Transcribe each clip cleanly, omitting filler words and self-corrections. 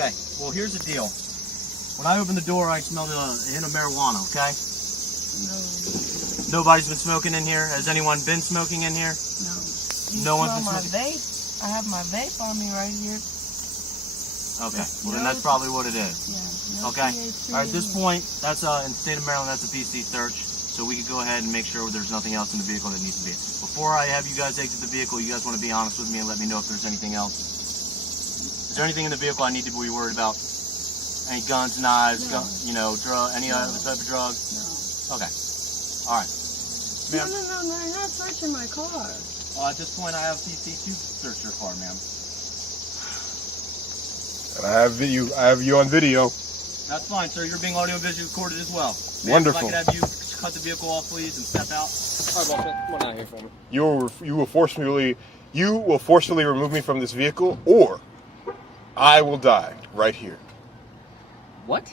Okay, well, here's the deal. When I opened the door, I smelled a hint of marijuana, okay? No. Nobody's been smoking in here? Has anyone been smoking in here? No. No one's been my smoking? vape. I have my vape on me right here. Okay, well then that's probably what it is. Yeah. No Okay? THC Alright, at this in point, that's in the state of Maryland, that's a PC search. So we could go ahead and make sure there's nothing else in the vehicle that needs to be. Before I have you guys exit the vehicle, you guys want to be honest with me and let me know if there's anything else. Is there anything in the vehicle I need to be worried about? Any guns, knives, No. drug, any other type of drug? No. Okay. Alright. No, you're not searching my car. At this point, I have PC to search your car, ma'am. And I have you on video. That's fine, sir. You're being audio-visually recorded as well. Ma'am, Wonderful. If I could have you cut the vehicle off, please, and step out. All right, boss, come on out here for me. You will forcefully remove me from this vehicle, or I will die right here. What?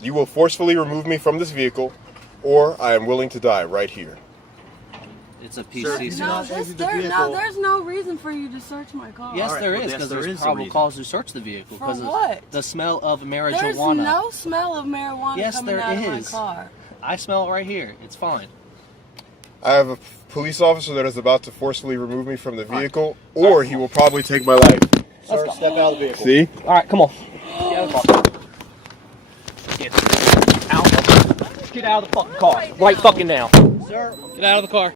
You will forcefully remove me from this vehicle, or I am willing to die right here. It's a PC search. There's no reason for you to search my car. Yes, Alright, there well, is, yes, because there there's is a probable reason. cause to search the vehicle. For Because what? of the smell of marijuana. There's no smell of marijuana Yes, coming there out of my is. car. I smell it right here. It's fine. I have a police officer that is about to forcefully remove me from the vehicle, or he will probably take my life. Sir, step out of the vehicle. See? All right, come on. Get out of the car. Get out of the fucking car. Right fucking now. Sir, Get out of the car.